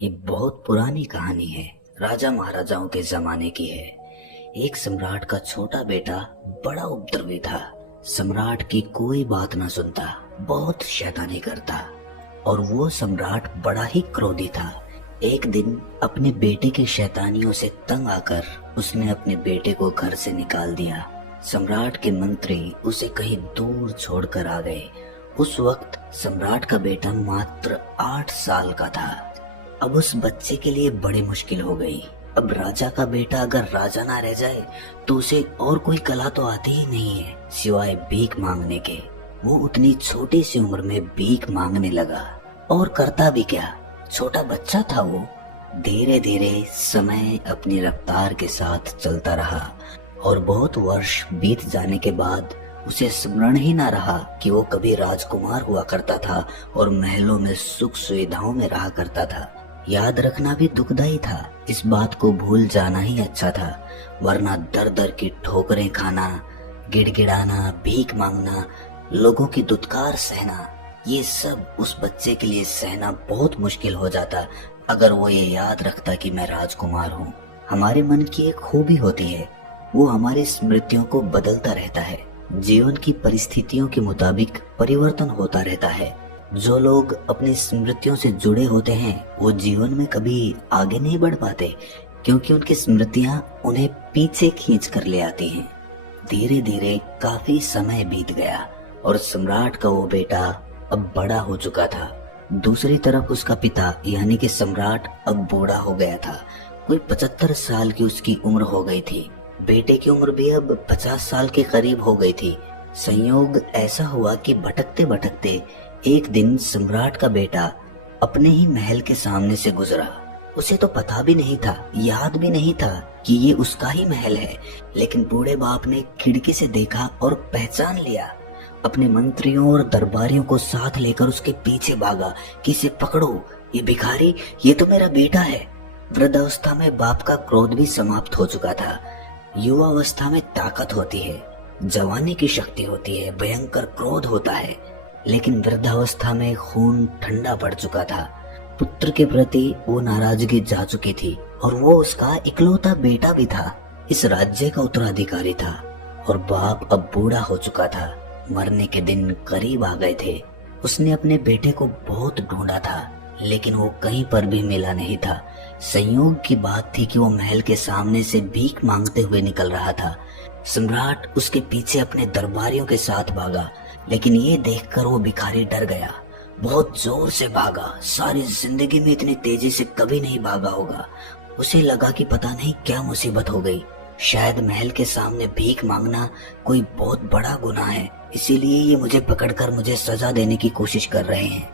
एक बहुत पुरानी कहानी है। राजा महाराजाओं के जमाने की है। एक सम्राट का छोटा बेटा बड़ा उपद्रवी था। सम्राट की कोई बात ना सुनता, बहुत शैतानी करता और वो सम्राट बड़ा ही क्रोधी था। एक दिन अपने बेटे की शैतानियों से तंग आकर उसने अपने बेटे को घर से निकाल दिया। सम्राट के मंत्री उसे कहीं दूर छोड़कर आ गए। उस वक्त सम्राट का बेटा मात्र 8 साल का था। अब उस बच्चे के लिए बड़ी मुश्किल हो गई। अब राजा का बेटा अगर राजा ना रह जाए तो उसे और कोई कला तो आती ही नहीं है सिवाय भीख मांगने के। वो उतनी छोटी सी उम्र में भीख मांगने लगा और करता भी क्या, छोटा बच्चा था वो। धीरे धीरे समय अपनी रफ्तार के साथ चलता रहा और बहुत वर्ष बीत जाने के बाद उसे स्मरण ही ना रहा कि वो कभी राजकुमार हुआ करता था और महलों में सुख सुविधाओं में रहा करता था। याद रखना भी दुखदाई था। इस बात को भूल जाना ही अच्छा था, वरना दर दर की ठोकरें खाना, गिड़गिड़ाना, भीख मांगना, लोगों की दुत्कार सहना, ये सब उस बच्चे के लिए सहना बहुत मुश्किल हो जाता अगर वो ये याद रखता कि मैं राजकुमार हूँ। हमारे मन की एक खूबी होती है, वो हमारी स्मृतियों को बदलता रहता है। जीवन की परिस्थितियों के मुताबिक परिवर्तन होता रहता है। जो लोग अपनी स्मृतियों से जुड़े होते हैं वो जीवन में कभी आगे नहीं बढ़ पाते, क्योंकि उनकी स्मृतियां उन्हें पीछे खींच कर ले आती हैं। धीरे धीरे काफी समय बीत गया और सम्राट का वो बेटा अब बड़ा हो चुका था। दूसरी तरफ उसका पिता यानी कि सम्राट अब बूढ़ा हो गया था। कोई 75 साल की उसकी उम्र हो गई थी। बेटे की उम्र भी अब 50 साल के करीब हो गई थी। संयोग ऐसा हुआ कि भटकते भटकते एक दिन सम्राट का बेटा अपने ही महल के सामने से गुजरा। उसे तो पता भी नहीं था, याद भी नहीं था कि ये उसका ही महल है, लेकिन बूढ़े बाप ने खिड़की से देखा और पहचान लिया। अपने मंत्रियों और दरबारियों को साथ लेकर उसके पीछे भागा कि इसे पकड़ो, ये भिखारी, ये तो मेरा बेटा है। वृद्धावस्था में बाप का क्रोध भी समाप्त हो चुका था। युवावस्था में ताकत होती है, जवानी की शक्ति होती है, भयंकर क्रोध होता है, लेकिन वृद्धावस्था में खून ठंडा पड़ चुका था। पुत्र के प्रति वो नाराजगी जा चुकी थी और वो उसका इकलौता बेटा भी था। इस राज्य का उत्तराधिकारी था और बाप अब बूढ़ा हो चुका था। मरने के दिन करीब आ गए थे। उसने अपने बेटे को बहुत ढूंढा था, लेकिन वो कहीं पर भी मिला नहीं था। संयोग की बात थी कि वो महल के सामने से भीख मांगते हुए निकल रहा था। सम्राट उसके पीछे अपने दरबारियों के साथ भागा, लेकिन ये देखकर वो भिखारी डर गया। बहुत जोर से भागा, सारी जिंदगी में इतनी तेजी से कभी नहीं भागा होगा। उसे लगा कि पता नहीं क्या मुसीबत हो गई। शायद महल के सामने भीख मांगना कोई बहुत बड़ा गुनाह है, इसीलिए ये मुझे पकड़कर मुझे सजा देने की कोशिश कर रहे हैं।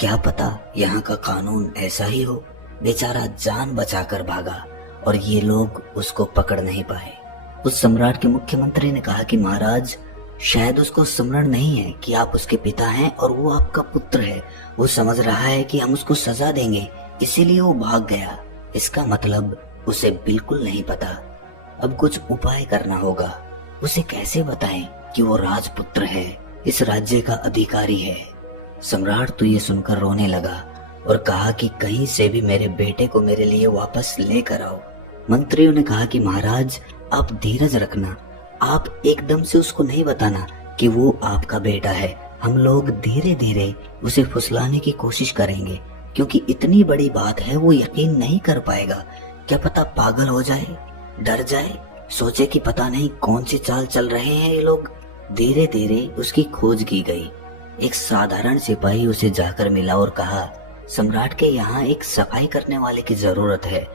क्या पता यहाँ का कानून ऐसा ही हो। बेचारा जान बचाकर भागा और ये लोग उसको पकड़ नहीं पाए। उस सम्राट के मुख्यमंत्री ने कहा कि महाराज, शायद उसको स्मरण नहीं है कि आप उसके पिता हैं और वो आपका पुत्र है। वो समझ रहा है कि हम उसको सजा देंगे, इसीलिए वो भाग गया। इसका मतलब उसे बिल्कुल नहीं पता। अब कुछ उपाय करना होगा। उसे कैसे बताएं कि वो राजपुत्र है, इस राज्य का अधिकारी है। सम्राट तो ये सुनकर रोने लगा और कहा कि कहीं से भी मेरे बेटे को मेरे लिए वापस लेकर आओ। मंत्रियों ने कहा कि महाराज, आप धीरज रखना, आप एकदम से उसको नहीं बताना कि वो आपका बेटा है। हम लोग धीरे धीरे उसे फुसलाने की कोशिश करेंगे, क्योंकि इतनी बड़ी बात है, वो यकीन नहीं कर पाएगा। क्या पता पागल हो जाए, डर जाए, सोचे कि पता नहीं कौन सी चाल चल रहे हैं ये लोग। धीरे धीरे उसकी खोज की गई। एक साधारण सिपाही उसे जाकर मिला और कहा, सम्राट के यहाँ एक सफाई करने वाले की जरूरत है।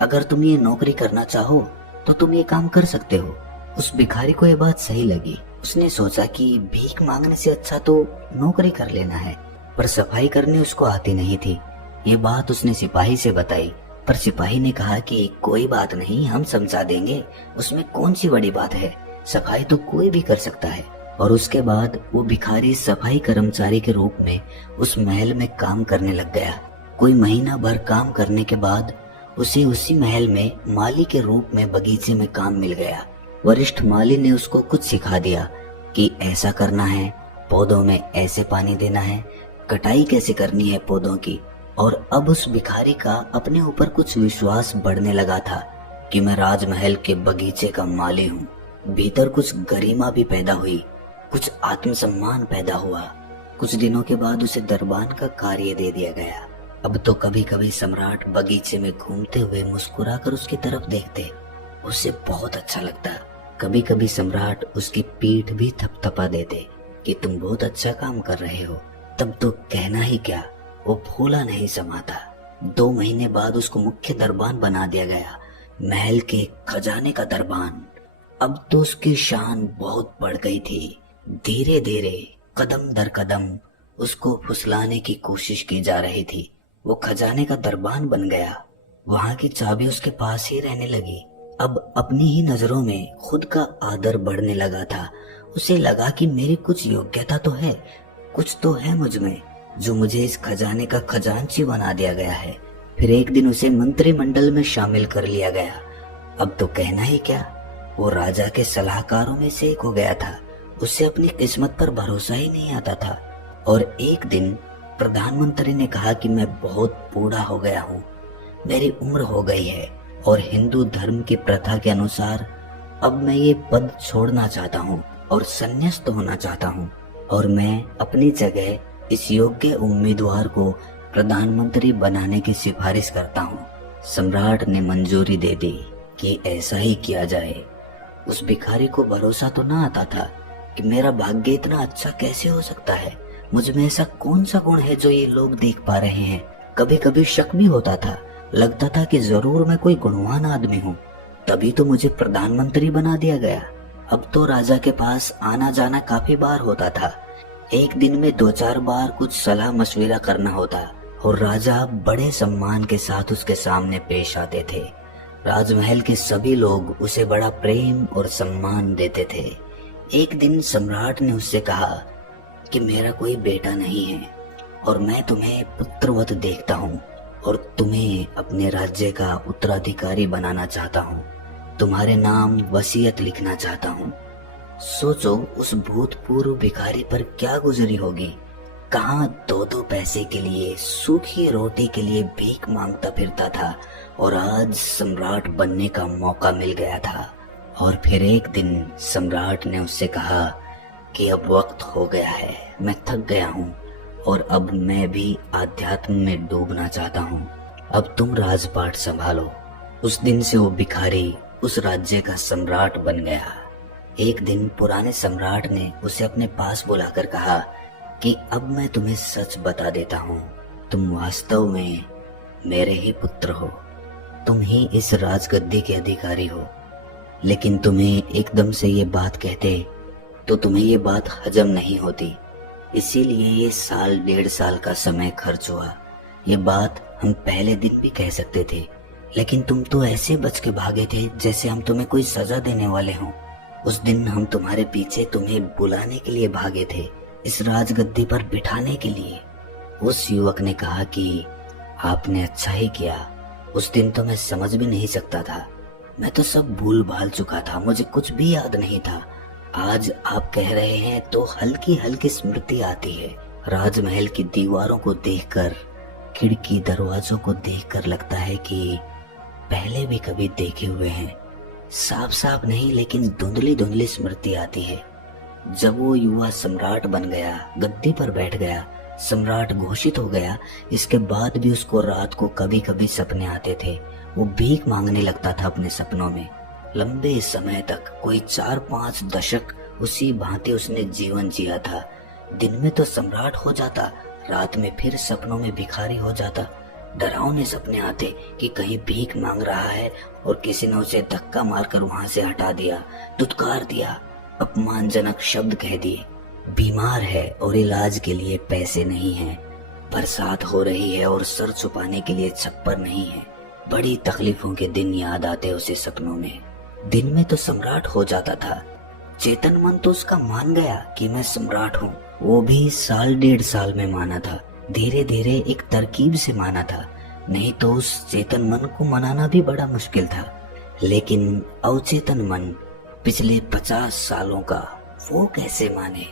अगर तुम ये नौकरी करना चाहो तो तुम ये काम कर सकते हो। उस भिखारी को ये बात सही लगी। उसने सोचा कि भीख मांगने से अच्छा तो नौकरी कर लेना है, पर सफाई करनी उसको आती नहीं थी। ये बात उसने सिपाही से बताई, पर सिपाही ने कहा कि कोई बात नहीं, हम समझा देंगे, उसमें कौन सी बड़ी बात है, सफाई तो कोई भी कर सकता है। और उसके बाद वो भिखारी सफाई कर्मचारी के रूप में उस महल में काम करने लग गया। कोई महीना भर काम करने के बाद उसे उसी महल में माली के रूप में बगीचे में काम मिल गया। वरिष्ठ माली ने उसको कुछ सिखा दिया कि ऐसा करना है, पौधों में ऐसे पानी देना है, कटाई कैसे करनी है पौधों की, और अब उस भिखारी का अपने ऊपर कुछ विश्वास बढ़ने लगा था कि मैं राजमहल के बगीचे का माली हूँ। भीतर कुछ गरिमा भी पैदा हुई, कुछ आत्मसम्मान पैदा हुआ। कुछ दिनों के बाद उसे दरबान का कार्य दे दिया गया। अब तो कभी कभी सम्राट बगीचे में घूमते हुए मुस्कुराकर उसकी तरफ देखते, उसे बहुत अच्छा लगता। कभी कभी सम्राट उसकी पीठ भी थपथपा देते कि तुम बहुत अच्छा काम कर रहे हो। तब तो कहना ही क्या, वो फूला नहीं समाता। 2 महीने बाद उसको मुख्य दरबान बना दिया गया, महल के खजाने का दरबान। अब तो उसकी शान बहुत बढ़ गई थी। धीरे धीरे कदम दर कदम उसको फुसलाने की कोशिश की जा रही थी। वो खजाने का दरबान बन गया, वहां की चाबी उसके पास ही रहने लगी। अब अपनी ही नजरों में खुद का आदर बढ़ने लगा था। उसे लगा कि मेरी कुछ योग्यता तो है, कुछ तो है मुझ में, जो मुझे इस खजाने का खजांची बना दिया गया है। फिर एक दिन उसे मंत्रिमंडल में शामिल कर लिया गया। अब तो कहना ही क्या, वो राजा के सलाहकारों में से एक हो गया था। उसे अपनी किस्मत पर भरोसा ही नहीं आता था। और एक दिन प्रधानमंत्री ने कहा कि मैं बहुत बूढ़ा हो गया हूँ, मेरी उम्र हो गई है और हिंदू धर्म की प्रथा के अनुसार अब मैं ये पद छोड़ना चाहता हूँ और संन्यास्त होना चाहता हूँ, और मैं अपनी जगह इस योग्य उम्मीदवार को प्रधानमंत्री बनाने की सिफारिश करता हूँ। सम्राट ने मंजूरी दे दी कि ऐसा ही किया जाए। उस भिखारी को भरोसा तो ना आता था कि मेरा भाग्य इतना अच्छा कैसे हो सकता है, मुझ में ऐसा कौन सा गुण है जो ये लोग देख पा रहे हैं। कभी कभी शक भी होता था, लगता था कि जरूर मैं कोई गुणवान आदमी हूँ, तभी तो मुझे प्रधानमंत्री बना दिया गया। अब तो राजा के पास आना जाना काफी बार होता था। एक दिन में 2-4 बार कुछ सलाह मशविरा करना होता और राजा बड़े सम्मान के साथ उसके सामने पेश आते थे। राजमहल के सभी लोग उसे बड़ा प्रेम और सम्मान देते थे। एक दिन सम्राट ने उससे कहा कि मेरा कोई बेटा नहीं है और मैं तुम्हें पुत्रवत देखता हूँ और तुम्हें अपने राज्य का उत्तराधिकारी बनाना चाहता हूँ। तुम्हारे नाम वसीयत लिखना चाहता हूँ। सोचो उस भूतपूर्व भिखारी पर क्या गुजरी होगी। कहाँ 2-2 पैसे के लिए, सूखी रोटी के लिए भीख मांगता फिरता था और आज सम्राट बनने का मौका मिल गया था। और फिर एक दिन सम्राट ने उससे कहा कि अब वक्त हो गया है, मैं थक गया हूँ और अब मैं भी आध्यात्म में डूबना चाहता हूँ। अब तुम राजपाट संभालो। उस दिन से वो भिखारी उस राज्य का सम्राट बन गया। एक दिन पुराने सम्राट ने उसे अपने पास बुलाकर कहा कि अब मैं तुम्हें सच बता देता हूँ, तुम वास्तव में मेरे ही पुत्र हो, तुम ही इस राजगद्दी के अधिकारी हो। लेकिन तुम्हें एकदम से ये बात कहते तो तुम्हें ये बात हजम नहीं होती, इसीलिए ये 1.5 साल का समय खर्च हुआ। ये बात हम पहले दिन भी कह सकते थे, लेकिन तुम तो ऐसे बच के भागे थे जैसे हम तुम्हें कोई सजा देने वाले हों। उस दिन हम तुम्हारे पीछे तुम्हें बुलाने के लिए भागे थे, इस राजगद्दी पर बिठाने के लिए। उस युवक ने कहा कि आपने अच्छा ही किया। उस दिन तो मैं समझ भी नहीं सकता था, मैं तो सब भूल भाल चुका था, मुझे कुछ भी याद नहीं था। आज आप कह रहे हैं तो हल्की हल्की स्मृति आती है। राजमहल की दीवारों को देखकर, खिड़की दरवाजों को देखकर लगता है कि पहले भी कभी देखे हुए हैं। साफ साफ नहीं लेकिन धुंधली धुंधली स्मृति आती है। जब वो युवा सम्राट बन गया, गद्दी पर बैठ गया, सम्राट घोषित हो गया, इसके बाद भी उसको रात को कभी कभी सपने आते थे। वो भीख मांगने लगता था अपने सपनों में। लंबे समय तक, कोई 4-5 दशक उसी भांति उसने जीवन जिया था। दिन में तो सम्राट हो जाता, रात में फिर सपनों में भिखारी हो जाता। डरावने सपने आते कि कहीं भीख मांग रहा है और किसी ने उसे धक्का मारकर वहां से हटा दिया, दुत्कार दिया, अपमानजनक शब्द कह दिए। बीमार है और इलाज के लिए पैसे नहीं हैं, बरसात हो रही है और सर छुपाने के लिए छप्पर नहीं है। बड़ी तकलीफों के दिन याद आते उसे सपनों में। दिन में तो सम्राट हो जाता था, चेतन मन तो उसका मान गया कि मैं सम्राट हूँ। वो भी 1.5 साल में माना था, धीरे धीरे एक तरकीब से माना था, नहीं तो उस चेतन मन को मनाना भी बड़ा मुश्किल था। लेकिन अवचेतन मन पिछले 50 सालों का, वो कैसे माने।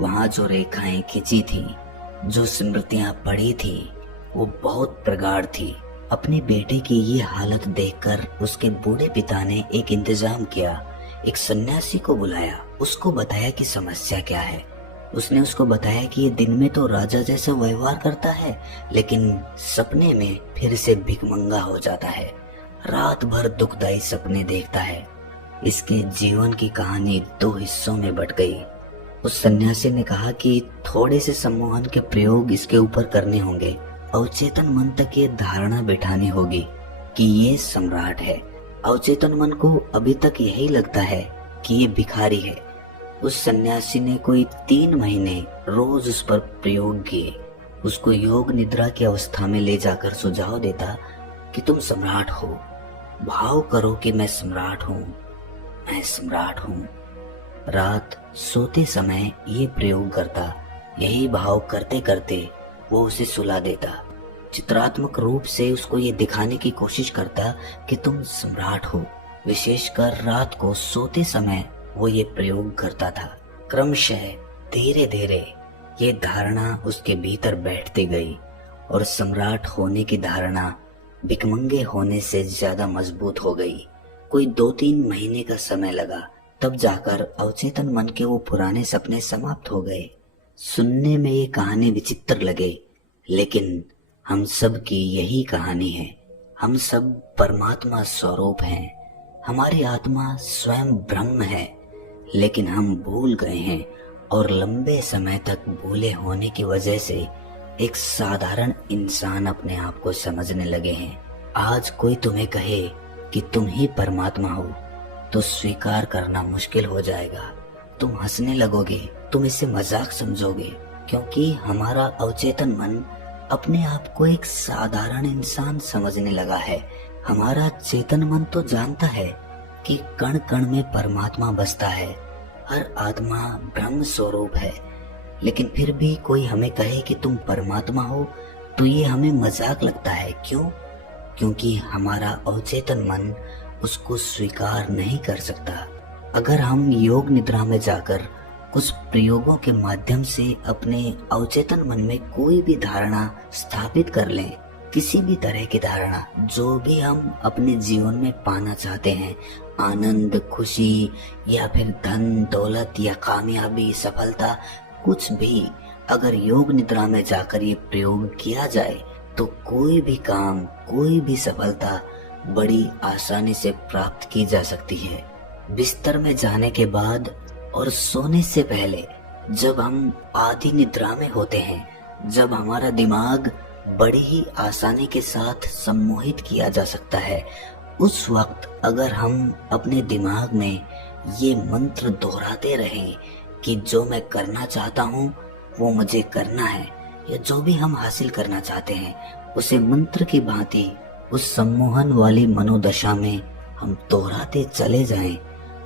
वहां जो रेखाएं खिंची थी, जो स्मृतियां पड़ी थी, वो बहुत प्रगाढ़ थी। अपने बेटे की ये हालत देखकर उसके बूढ़े पिता ने एक इंतजाम किया। एक सन्यासी को बुलाया, उसको बताया कि समस्या क्या है। उसने उसको बताया कि ये दिन में तो राजा जैसा व्यवहार करता है, लेकिन सपने में फिर से भिखमंगा हो जाता है, रात भर दुखदाई सपने देखता है। इसके जीवन की कहानी 2 हिस्सों में बट गई। उस सन्यासी ने कहा कि थोड़े से सम्मोहन के प्रयोग इसके ऊपर करने होंगे। अवचेतन मन तक ये धारणा बिठानी होगी कि ये सम्राट है। अवचेतन मन को अभी तक यही लगता है कि ये भिखारी है। उस सन्यासी ने कोई 3 महीने रोज उस पर प्रयोग किए। उसको योग निद्रा की अवस्था में ले जाकर सुझाव देता कि तुम सम्राट हो, भाव करो कि मैं सम्राट हूँ, मैं सम्राट हूँ। रात सोते समय ये प्रयोग करता। यही भाव करते करते वो उसे सुला देता। चित्रात्मक रूप से उसको ये दिखाने की कोशिश करता कि तुम सम्राट हो। विशेषकर रात को सोते समय वो ये प्रयोग करता था। क्रमशः धीरे धीरे ये धारणा उसके भीतर बैठती गई और सम्राट होने की धारणा भिखमंगे होने से ज्यादा मजबूत हो गई। कोई 2-3 महीने का समय लगा, तब जाकर अवचेतन मन के वो पुराने सपने समाप्त हो गए। सुनने में ये कहानी विचित्र लगे, लेकिन हम सब की यही कहानी है। हम सब परमात्मा स्वरूप हैं। हमारी आत्मा स्वयं ब्रह्म है, लेकिन हम भूल गए हैं और लंबे समय तक भूले होने की वजह से एक साधारण इंसान अपने आप को समझने लगे हैं। आज कोई तुम्हें कहे कि तुम ही परमात्मा हो तो स्वीकार करना मुश्किल हो जाएगा। तुम हंसने लगोगे, तुम इसे मजाक समझोगे, क्योंकि हमारा अवचेतन मन अपने आप को एक साधारण इंसान समझने लगा है। हमारा चेतन मन तो जानता है कि कण कण में परमात्मा बसता है, हर आत्मा ब्रह्म स्वरूप है, लेकिन फिर भी कोई हमें कहे कि तुम परमात्मा हो तो ये हमें मजाक लगता है। क्यों? क्योंकि हमारा अवचेतन मन उसको स्वीकार नहीं कर सकता। अगर हम योग निद्रा में जाकर कुछ प्रयोगों के माध्यम से अपने अवचेतन मन में कोई भी धारणा स्थापित कर लें, किसी भी तरह की धारणा जो भी हम अपने जीवन में पाना चाहते हैं, आनंद, खुशी या फिर धन दौलत या कामयाबी, सफलता, कुछ भी, अगर योग निद्रा में जाकर ये प्रयोग किया जाए तो कोई भी काम, कोई भी सफलता बड़ी आसानी से प्राप्त की जा सकती है। बिस्तर में जाने के बाद और सोने से पहले जब हम आधी निद्रा में होते हैं, जब हमारा दिमाग बड़ी ही आसानी के साथ सम्मोहित किया जा सकता है, उस वक्त अगर हम अपने दिमाग में ये मंत्र दोहराते रहें कि जो मैं करना चाहता हूँ वो मुझे करना है, या जो भी हम हासिल करना चाहते हैं उसे मंत्र की भांति उस सम्मोहन वाली मनोदशा में हम दोहराते चले जाएं,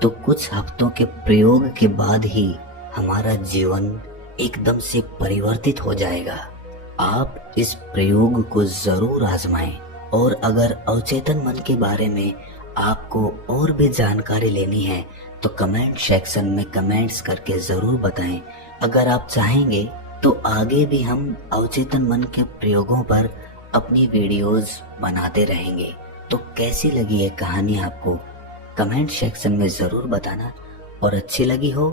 तो कुछ हफ्तों के प्रयोग के बाद ही हमारा जीवन एकदम से परिवर्तित हो जाएगा। आप इस प्रयोग को जरूर आजमाएं, और अगर अवचेतन मन के बारे में आपको और भी जानकारी लेनी है तो कमेंट सेक्शन में कमेंट्स करके जरूर बताएं। अगर आप चाहेंगे तो आगे भी हम अवचेतन मन के प्रयोगों पर अपनी वीडियोस बनाते रहेंगे। तो कैसी लगी ये कहानी आपको कमेंट सेक्शन में जरूर बताना, और अच्छी लगी हो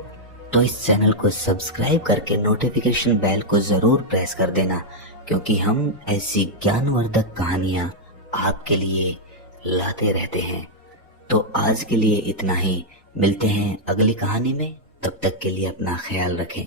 तो इस चैनल को सब्सक्राइब करके नोटिफिकेशन बेल को जरूर प्रेस कर देना, क्योंकि हम ऐसी ज्ञानवर्धक कहानियां आपके लिए लाते रहते हैं। तो आज के लिए इतना ही, मिलते हैं अगली कहानी में। तब तक के लिए अपना ख्याल रखें।